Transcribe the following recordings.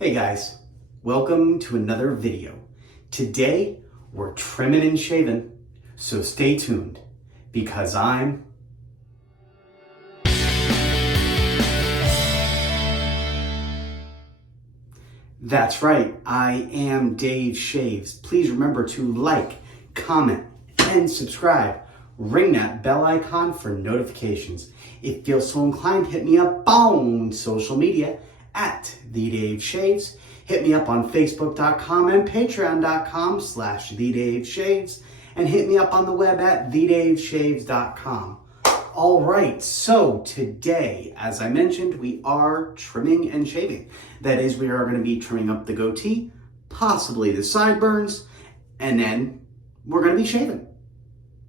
Hey guys, welcome to another video. Today we're trimming and shaving, so stay tuned because That's right, I am Dave Shaves. Please remember to like, comment, and subscribe. Ring that bell icon for notifications. If you feel so inclined, hit me up on social media at The Dave Shaves. Hit me up on Facebook.com and Patreon.com/TheDaveShaves. And hit me up on the web at TheDaveShaves.com. All right, so today, as I mentioned, we are trimming and shaving. That is, we are going to be trimming up the goatee, possibly the sideburns, and then we're going to be shaving.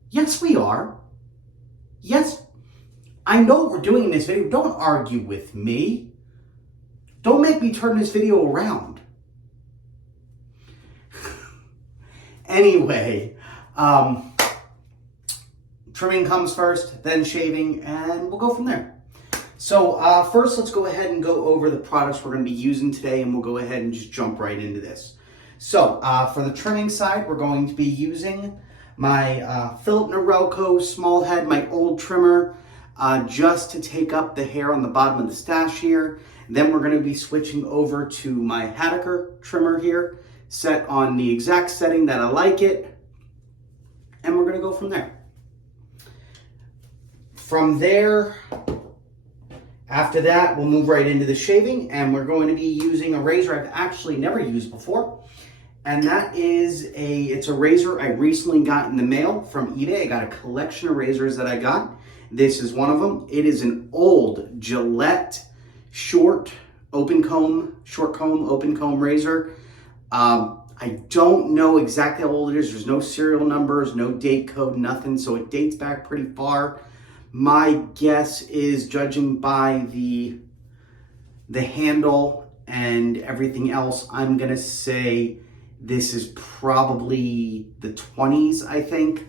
Yes, we are. Yes, I know we're doing this video. Don't argue with me. Don't make me turn this video around. Anyway, trimming comes first, then shaving, and we'll go from there. So first, let's go ahead and go over the products we're going to be using today, and we'll go ahead and just jump right into this. So for the trimming side, we're going to be using my Philip Norelco small head, my old trimmer, just to take up the hair on the bottom of the stash here. Then we're going to be switching over to my Haddocker trimmer here, set on the exact setting that I like it, and we're going to go from there. From there, after that, we'll move right into the shaving, and we're going to be using a razor I've actually never used before, and that is it's a razor I recently got in the mail from eBay. I got a collection of razors that I got. This is one of them. It is an old Gillette short comb open comb razor. I don't know exactly how old it is. There's no serial numbers, no date code, nothing, so it dates back pretty far. My guess is, judging by the handle and everything else, I'm gonna say this is probably the 20s, I think.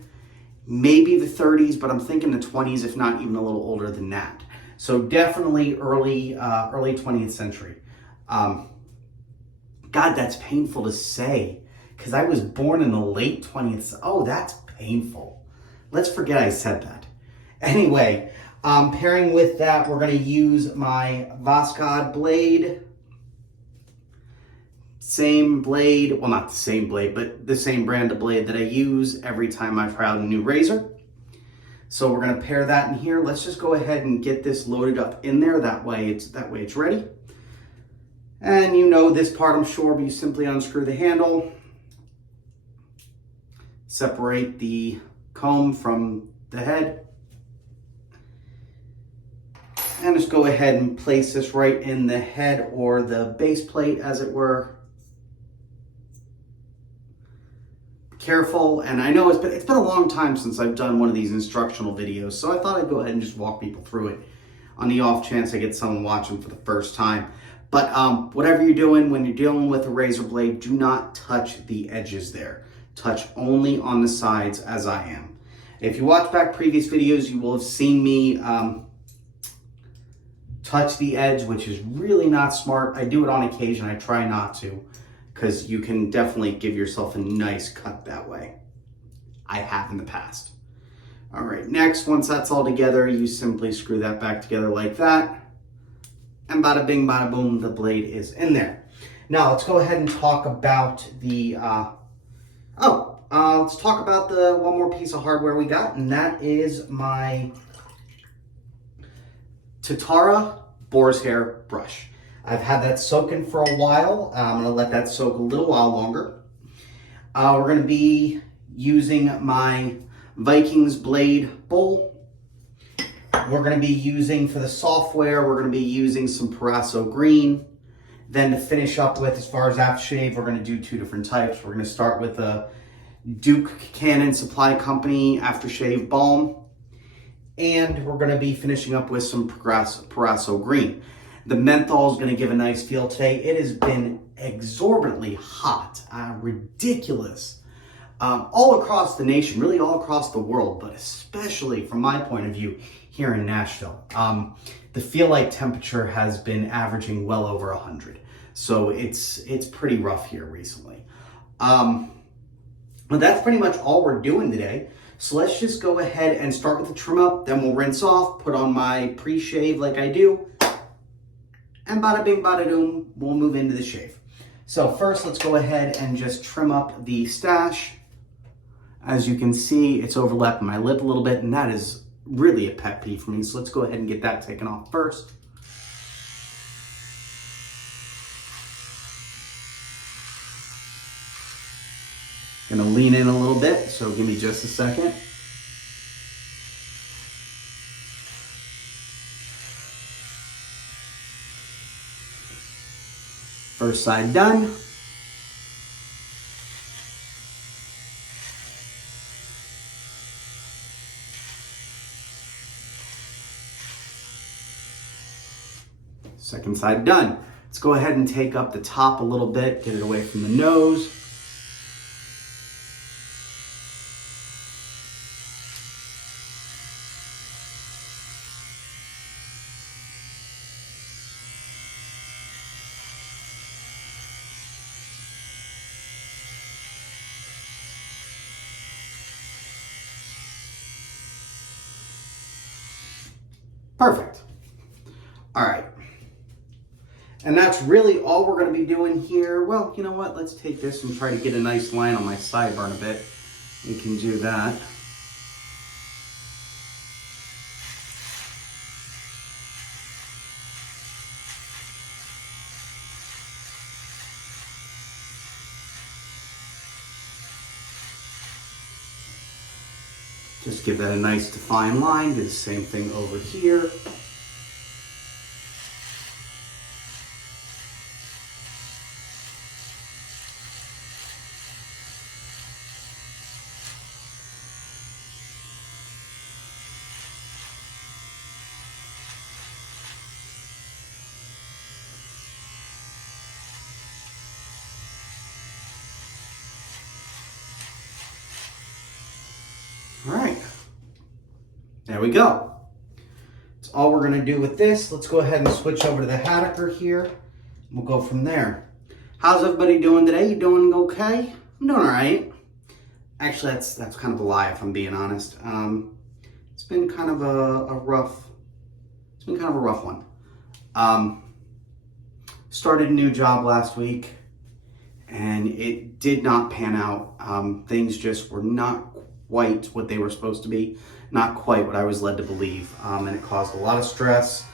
Maybe the 30s, but I'm thinking the 20s, if not even a little older than that. So definitely early 20th century. God, that's painful to say, because I was born in the late 20th. Oh, that's painful. Let's forget I said that. Anyway, pairing with that, we're going to use my Voskhod blade. Same blade, well, not the same blade, but the same brand of blade that I use every time I try out a new razor. So we're going to pair that in here. Let's just go ahead and get this loaded up in there. That way it's ready. And you know this part, I'm sure, but you simply unscrew the handle, separate the comb from the head, and just go ahead and place this right in the head, or the base plate, as it were. Careful, and I know it's been a long time since I've done one of these instructional videos, so I thought I'd go ahead and just walk people through it on the off chance I get someone watching for the first time. But whatever you're doing, when you're dealing with a razor blade, do not touch the edges there. Touch only on the sides, as I am. If you watch back previous videos, you will have seen me touch the edge, which is really not smart. I do it on occasion. I try not to, because you can definitely give yourself a nice cut that way. I have in the past. All right, next, once that's all together, you simply screw that back together like that. And bada bing, bada boom, the blade is in there. Now, let's go ahead and talk about the, let's talk about the one more piece of hardware we got, and that is my Tatara boar's hair brush. I've had that soaking for a while. I'm gonna let that soak a little while longer. We're gonna be using my Vikings blade bowl. We're gonna be using, for the software, we're gonna be using some Proraso green. Then to finish up with, as far as aftershave, we're gonna do two different types. We're gonna start with a Duke Cannon Supply Company aftershave balm. And we're gonna be finishing up with some Proraso green. The menthol is going to give a nice feel today. It has been exorbitantly hot, ridiculous, all across the nation, really all across the world, but especially from my point of view here in Nashville. The feel like temperature has been averaging well over 100. So it's pretty rough here recently. But that's pretty much all we're doing today. So let's just go ahead and start with the trim up, then we'll rinse off, put on my pre-shave like I do, and bada bing, bada doom, we'll move into the shave. So first, let's go ahead and just trim up the stash. As you can see, it's overlapping my lip a little bit, and that is really a pet peeve for me. So let's go ahead and get that taken off first. Gonna lean in a little bit, so give me just a second. First side done. Second side done. Let's go ahead and take up the top a little bit, get it away from the nose. Perfect. All right. And that's really all we're going to be doing here. Well, you know what? Let's take this and try to get a nice line on my sideburn a bit. We can do that. Just give that a nice defined line. Do the same thing over here. All right, there we go. That's all we're gonna do with this. Let's go ahead and switch over to the Haddocker here. We'll go from there. How's everybody doing today? You doing okay? I'm doing all right. Actually, that's kind of a lie if I'm being honest. It's been kind of a rough one. Started a new job last week and it did not pan out. Things just were not quite what they were supposed to be, not quite what I was led to believe, and it caused a lot of stress.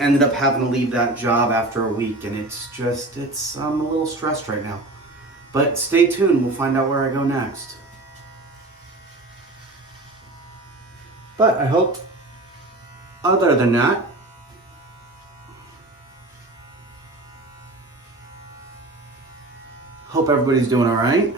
Ended up having to leave that job after a week, and I'm a little stressed right now. But stay tuned, we'll find out where I go next. But I hope, other than that, hope everybody's doing all right.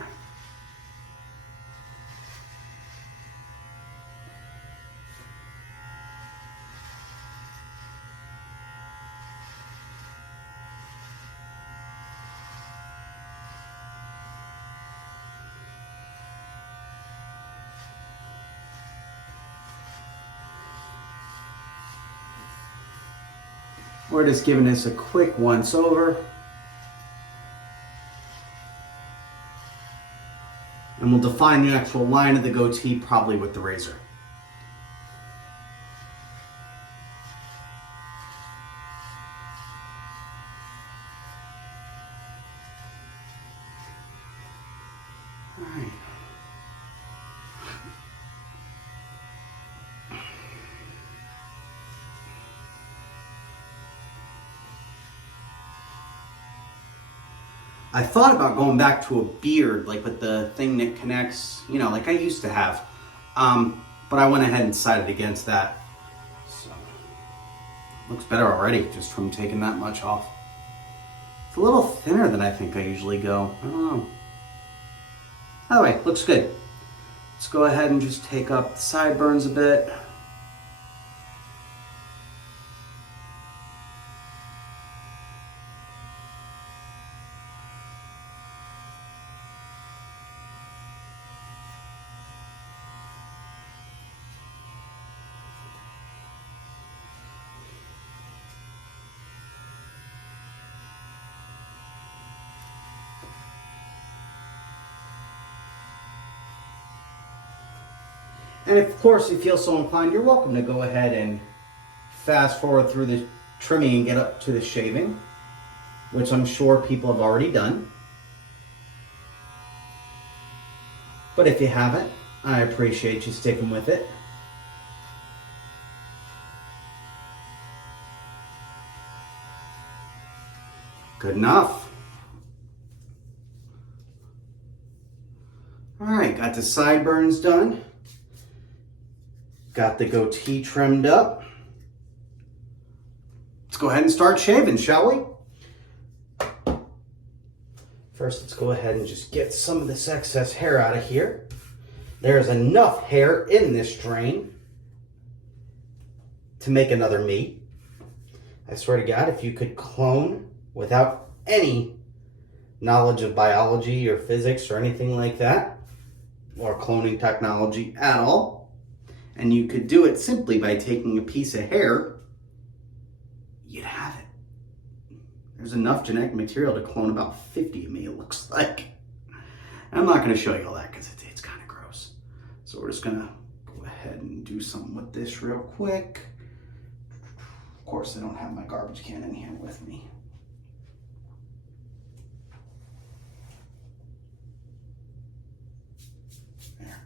We're just giving this a quick once over. And we'll define the actual line of the goatee probably with the razor. All right. I thought about going back to a beard, like with the thing that connects, you know, like I used to have. But I went ahead and decided against that. So, looks better already just from taking that much off. It's a little thinner than I think I usually go. I don't know. Anyway, looks good. Let's go ahead and just take up the sideburns a bit. And if, of course, you feel so inclined, you're welcome to go ahead and fast forward through the trimming and get up to the shaving, which I'm sure people have already done. But if you haven't, I appreciate you sticking with it. Good enough. All right, got the sideburns done. Got the goatee trimmed up. Let's go ahead and start shaving, shall we? First, let's go ahead and just get some of this excess hair out of here. There's enough hair in this drain to make another me. I swear to God, if you could clone without any knowledge of biology or physics or anything like that, or cloning technology at all, and you could do it simply by taking a piece of hair, you'd have it. There's enough genetic material to clone about 50 of me, it looks like. I'm not going to show you all that because it's kind of gross. So we're just going to go ahead and do something with this real quick. Of course, I don't have my garbage can in here with me. There.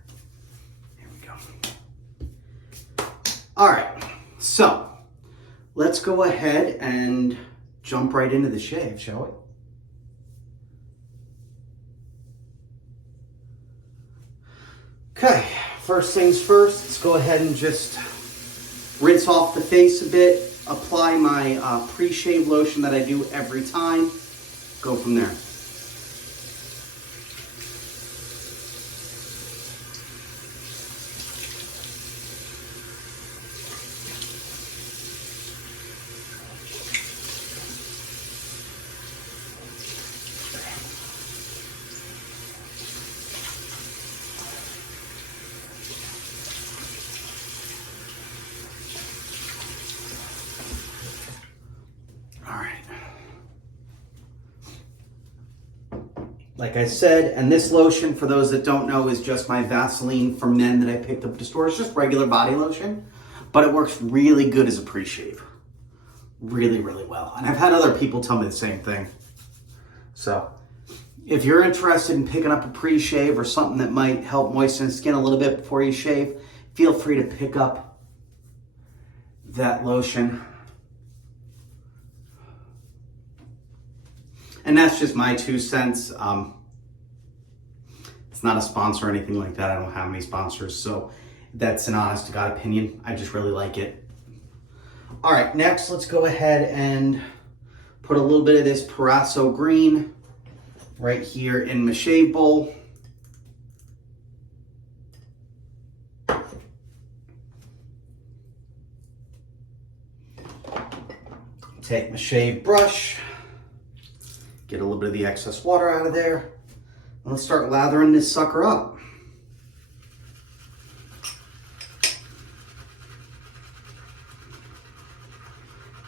Here we go. All right. So let's go ahead and jump right into the shave, shall we? Okay, first things first, let's go ahead and just rinse off the face a bit, apply my pre-shave lotion that I do every time, go from there. Like I said, and this lotion, for those that don't know, is just my Vaseline for men that I picked up at the store. It's just regular body lotion, but it works really good as a pre-shave. Really, really well. And I've had other people tell me the same thing. So if you're interested in picking up a pre-shave or something that might help moisten the skin a little bit before you shave, feel free to pick up that lotion. And that's just my 2 cents. It's not a sponsor or anything like that. I don't have any sponsors, so that's an honest to God opinion. I just really like it. All right, next let's go ahead and put a little bit of this Proraso green right here in my shave bowl. Take my shave brush. Get a little bit of the excess water out of there. And let's start lathering this sucker up.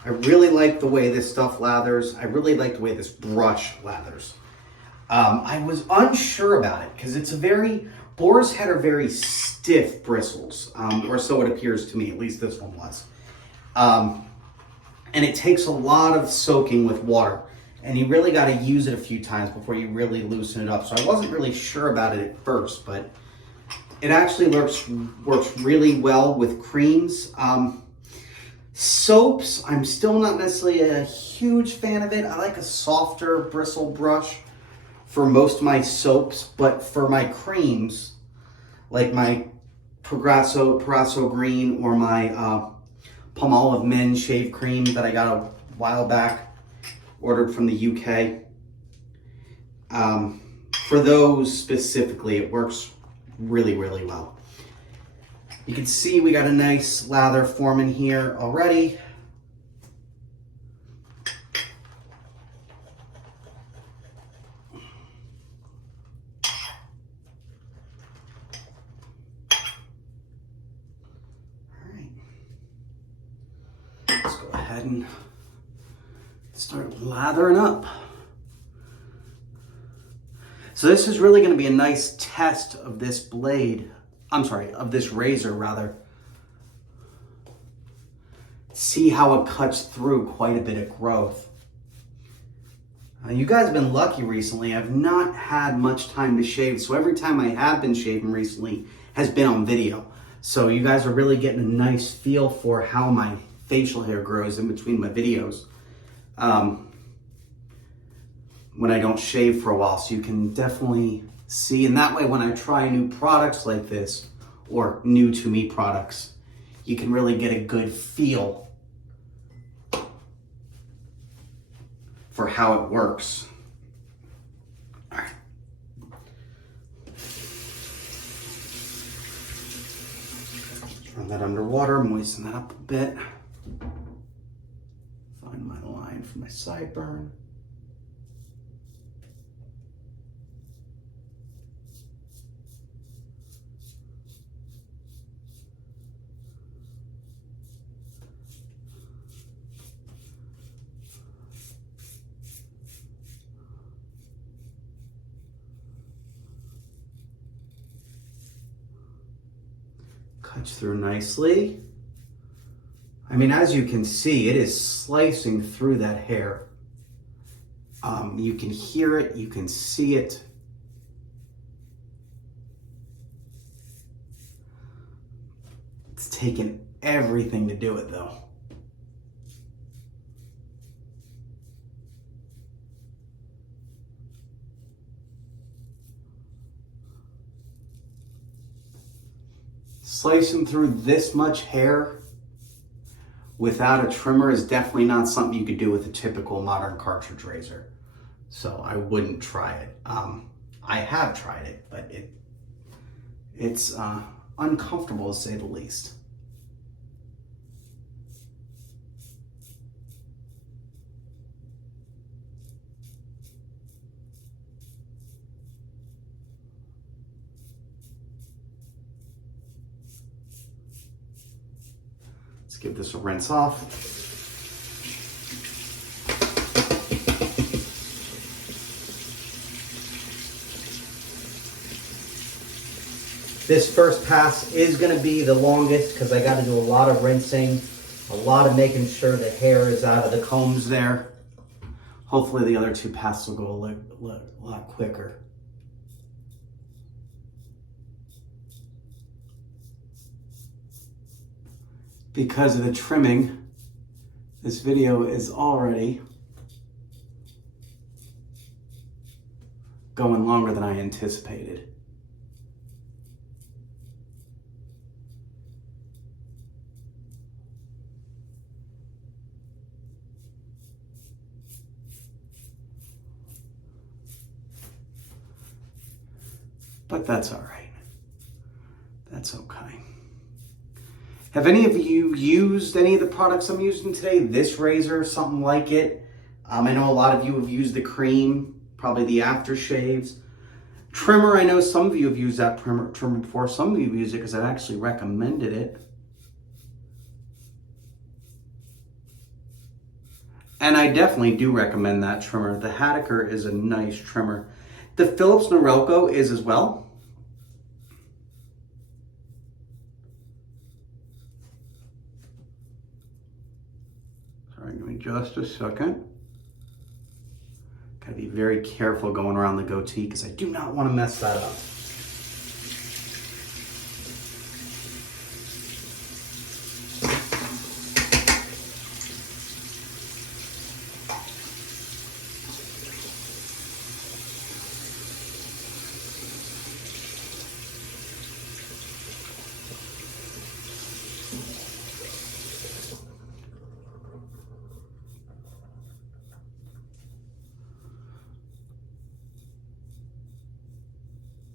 I really like the way this stuff lathers. I really like the way this brush lathers. I was unsure about it because it's a Boar's head are very stiff bristles, or so it appears to me, at least this one was. And it takes a lot of soaking with water. And you really got to use it a few times before you really loosen it up. So I wasn't really sure about it at first, but it actually works really well with creams. Soaps, I'm still not necessarily a huge fan of it. I like a softer bristle brush for most of my soaps, but for my creams, like my Proraso Green or my Palmolive Men Shave Cream that I got a while back, ordered from the UK. For those specifically, it works really, really well. You can see we got a nice lather forming here already. All right. Let's go ahead and start lathering up. So this is really going to be a nice test of this blade I'm sorry, of this razor rather, see how it cuts through quite a bit of growth. You guys have been lucky recently. I've not had much time to shave, so every time I have been shaving recently has been on video. So you guys are really getting a nice feel for how my facial hair grows in between my videos when I don't shave for a while. So you can definitely see, and that way when I try new products like this, or new to me products, you can really get a good feel for how it works. All right. Run that underwater, moisten that up a bit. Find my line for my sideburn. Cuts through nicely. I mean, as you can see, it is slicing through that hair. You can hear it, you can see it. It's taken everything to do it though. Slicing through this much hair without a trimmer is definitely not something you could do with a typical modern cartridge razor. So I wouldn't try it. I have tried it, but it's uncomfortable to say the least. Let's give this a rinse off. This first pass is going to be the longest because I got to do a lot of rinsing, a lot of making sure the hair is out of the combs there. Hopefully the other two passes will go a lot quicker. Because of the trimming, this video is already going longer than I anticipated. But that's all right. That's okay. Have any of you used any of the products I'm using today? This razor, something like it. I know a lot of you have used the cream, probably the aftershaves. Trimmer, I know some of you have used that trimmer before. Some of you have used it because I've actually recommended it. And I definitely do recommend that trimmer. The Hattiker is a nice trimmer. The Philips Norelco is as well. Sorry, give me just a second. Gotta be very careful going around the goatee because I do not want to mess that up.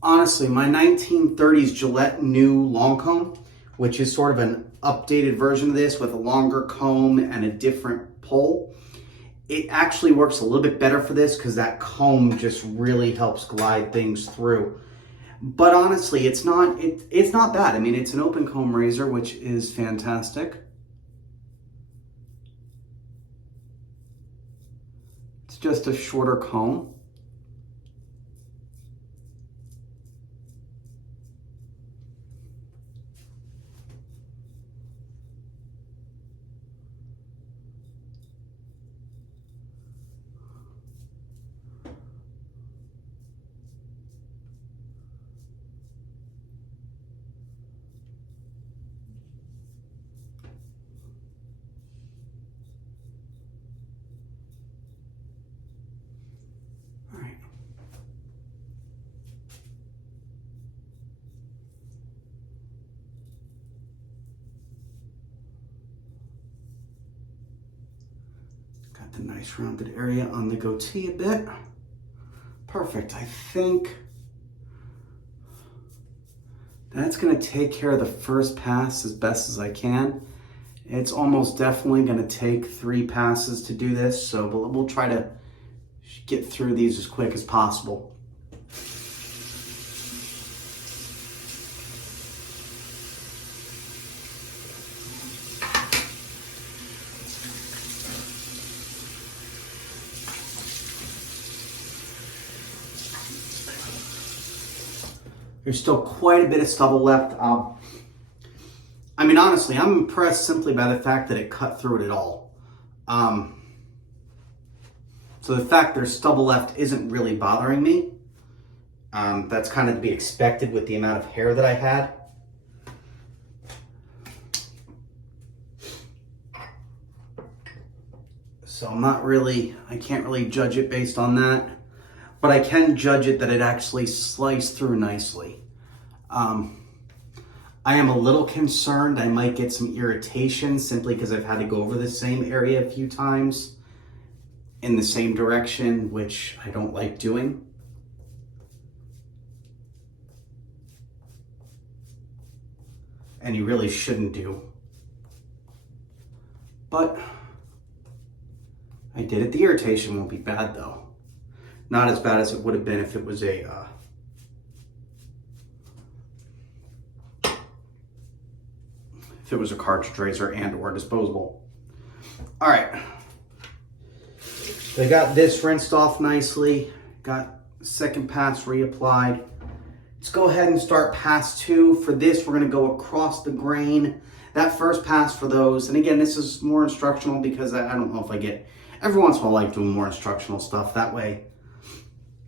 Honestly, my 1930s Gillette new long comb, which is sort of an updated version of this with a longer comb and a different pole, it actually works a little bit better for this because that comb just really helps glide things through. But honestly, it's not bad. I mean, it's an open comb razor, which is fantastic. It's just a shorter comb. Got the nice rounded area on the goatee a bit. Perfect. I think that's going to take care of the first pass as best as I can. It's almost definitely going to take 3 passes to do this, so we'll try to get through these as quick as possible. There's still quite a bit of stubble left. I mean, honestly, I'm impressed simply by the fact that it cut through it at all. So the fact there's stubble left isn't really bothering me. That's kind of to be expected with the amount of hair that I had. So I can't really judge it based on that. But I can judge it that it actually sliced through nicely. I am a little concerned I might get some irritation simply because I've had to go over the same area a few times in the same direction, which I don't like doing. And you really shouldn't do. But I did it. The irritation won't be bad though. Not as bad as it would have been if it was a cartridge razor and or disposable. All right. So I got this rinsed off nicely. Got second pass reapplied. Let's go ahead and start pass 2. For this, we're gonna go across the grain. That first pass for those, and again, this is more instructional because I don't know if I get, every once in a while I like doing more instructional stuff. That way,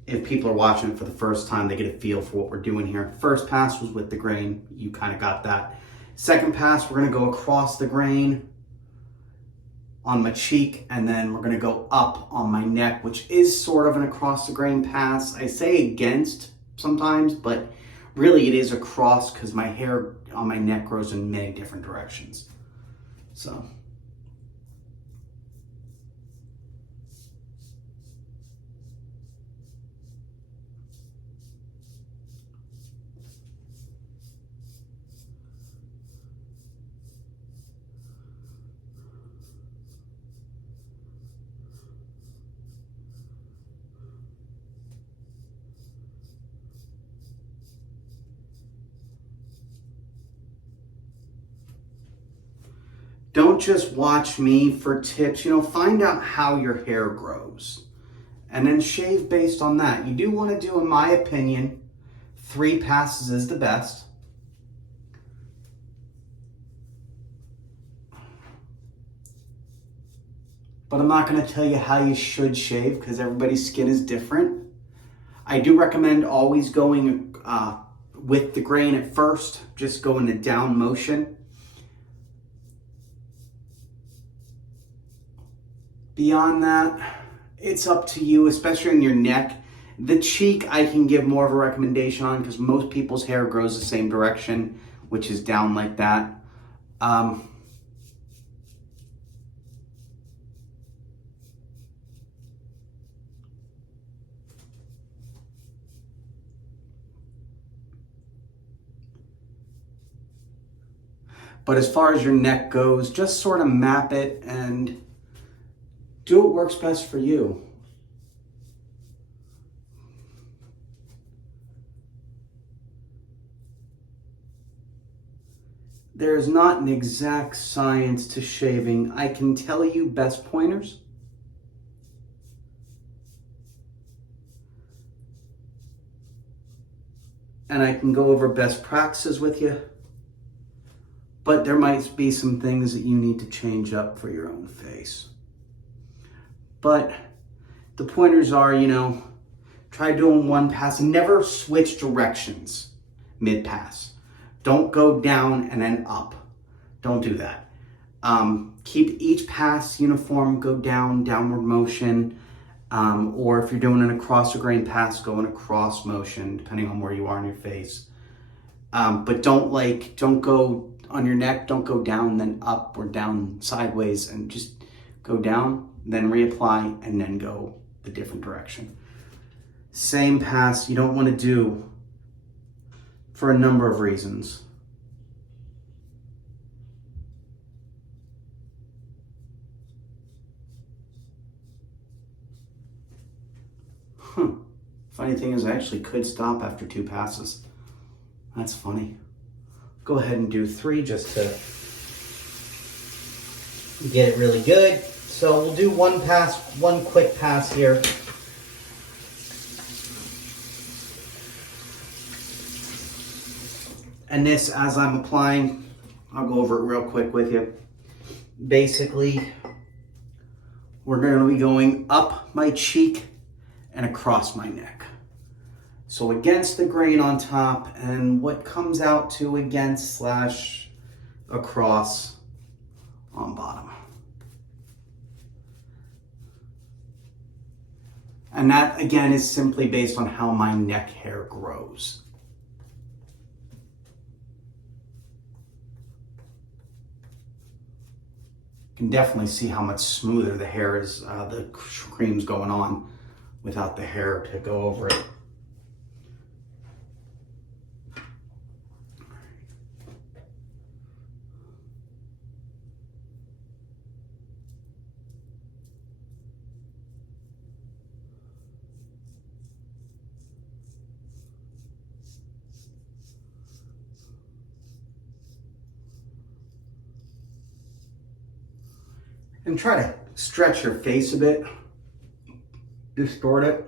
if people are watching it for the first time, they get a feel for what we're doing here. First pass was with the grain. You kind of got that. Second pass, we're gonna go across the grain on my cheek, and then we're gonna go up on my neck, which is sort of an across the grain pass. I say against sometimes, but really it is across because my hair on my neck grows in many different directions. So. Don't just watch me for tips, find out how your hair grows and then shave based on that. You do want to do, in my opinion, 3 passes is the best. But I'm not going to tell you how you should shave because everybody's skin is different. I do recommend always going with the grain at first, just go in the down motion. Beyond that, it's up to you, especially on your neck. The cheek, I can give more of a recommendation on because most people's hair grows the same direction, which is down like that. But as far as your neck goes, just sort of map it and do what works best for you. There's not an exact science to shaving. I can tell you best pointers. And I can go over best practices with you. But there might be some things that you need to change up for your own face. But the pointers are, try doing one pass and never switch directions mid-pass. Don't go down and then up. Don't do that. Keep each pass uniform, go down, downward motion. Or if you're doing an across the grain pass, go in a cross motion, depending on where you are in your face. But don't go on your neck, don't go down then up or down sideways and just go down, then reapply, and then go the different direction. Same pass you don't want to do for a number of reasons. Funny thing is, I actually could stop after 2 passes. That's funny. Go ahead and do 3 just to get it really good. So we'll do one quick pass here. And this, as I'm applying, I'll go over it real quick with you. Basically, we're going to be going up my cheek and across my neck. So against the grain on top and what comes out to against / across on bottom. And that again is simply based on how my neck hair grows. You can definitely see how much smoother the hair is, the cream's going on without the hair to go over it. And try to stretch your face a bit, distort it.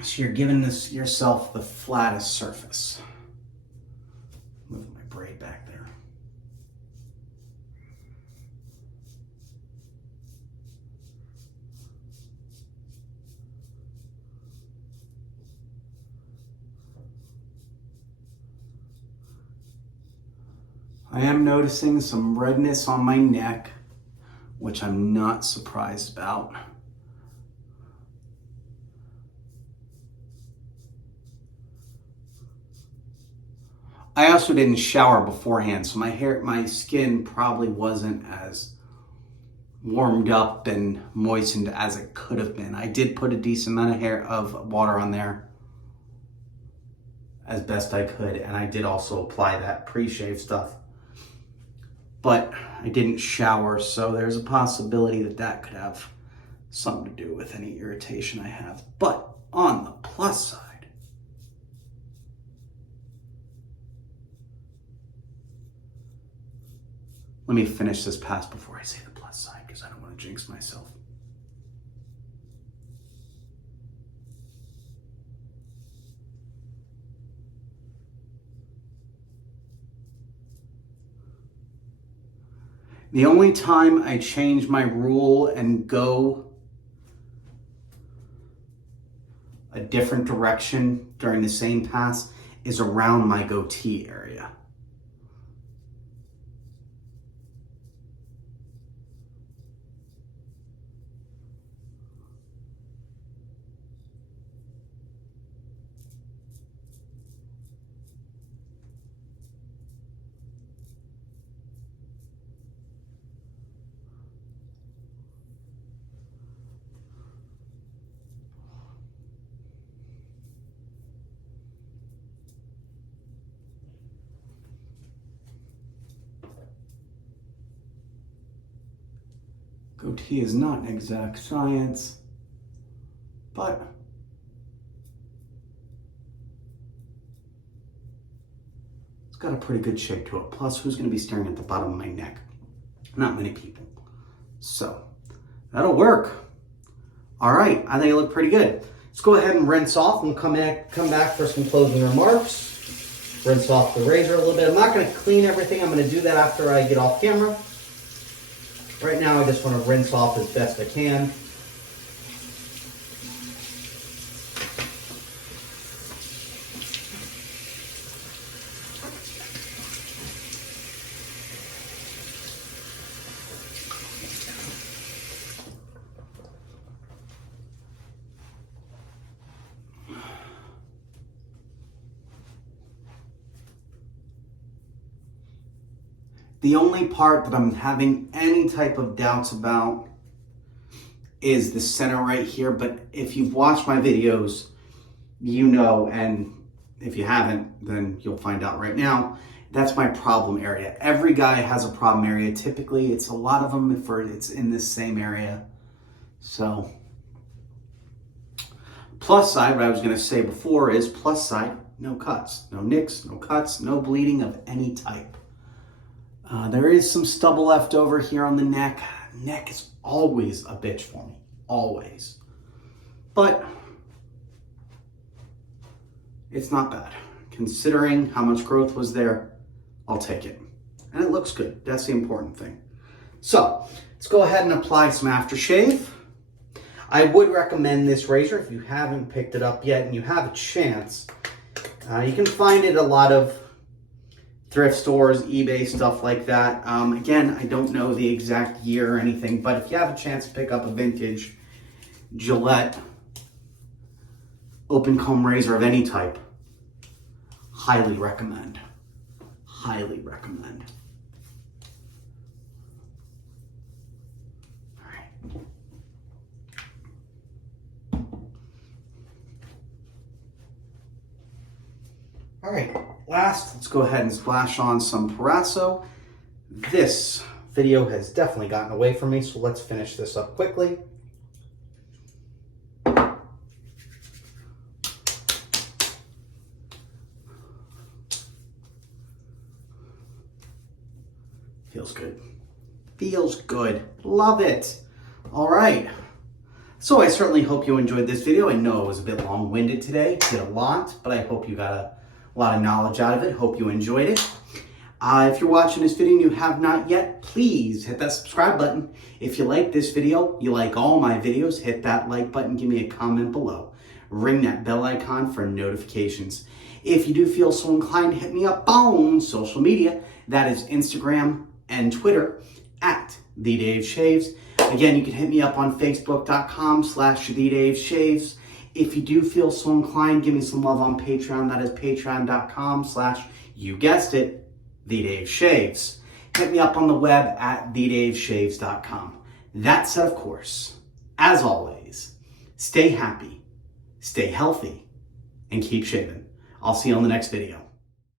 So you're giving yourself the flattest surface. Move my braid back there. I am noticing some redness on my neck, which I'm not surprised about. I also didn't shower beforehand, so my skin probably wasn't as warmed up and moistened as it could have been. I did put a decent amount of water on there as best I could, and I did also apply that pre-shave stuff. But I didn't shower, so there's a possibility that could have something to do with any irritation I have. But on the plus side, let me finish this pass before I say the plus side, because I don't want to jinx myself. The only time I change my rule and go a different direction during the same pass is around my goatee area. Goatee is not an exact science, but it's got a pretty good shape to it. Plus, who's going to be staring at the bottom of my neck? Not many people. So, that'll work. All right, I think it looked pretty good. Let's go ahead and rinse off and come back for some closing remarks. Rinse off the razor a little bit. I'm not going to clean everything. I'm going to do that after I get off camera. Right now, I just want to rinse off as best I can. The only part that I'm having any type of doubts about is the center right here. But if you've watched my videos, you know, and if you haven't, then you'll find out right now. That's my problem area. Every guy has a problem area. Typically, it's a lot of them it's in this same area. So, plus side, what I was going to say before is plus side, no cuts, no nicks, no cuts, no bleeding of any type. There is some stubble left over here on the neck. Neck is always a bitch for me, always. But it's not bad. Considering how much growth was there, I'll take it. And it looks good. That's the important thing. So let's go ahead and apply some aftershave. I would recommend this razor if you haven't picked it up yet and you have a chance. You can find it at a lot of thrift stores, eBay, stuff like that. Again, I don't know the exact year or anything, but if you have a chance to pick up a vintage Gillette Open Comb razor of any type, highly recommend. Highly recommend. All right. All right, last, let's go ahead and splash on some Proraso. This video has definitely gotten away from me, so let's finish this up quickly. Feels good. Feels good. Love it. All right. So I certainly hope you enjoyed this video. I know it was a bit long-winded today. Did a lot, but I hope you got a lot of knowledge out of it. Hope you enjoyed it. If you're watching this video and you have not yet, please hit that subscribe button. If you like this video, you like all my videos, hit that like button, give me a comment below. Ring that bell icon for notifications. If you do feel so inclined, hit me up on social media. That is Instagram and Twitter at TheDaveShaves. Again, you can hit me up on Facebook.com/TheDaveShaves. If you do feel so inclined, give me some love on Patreon. That is Patreon.com/ you guessed it, TheDaveShaves. Hit me up on the web at TheDaveShaves.com. That said, of course, as always, stay happy, stay healthy, and keep shaving. I'll see you on the next video.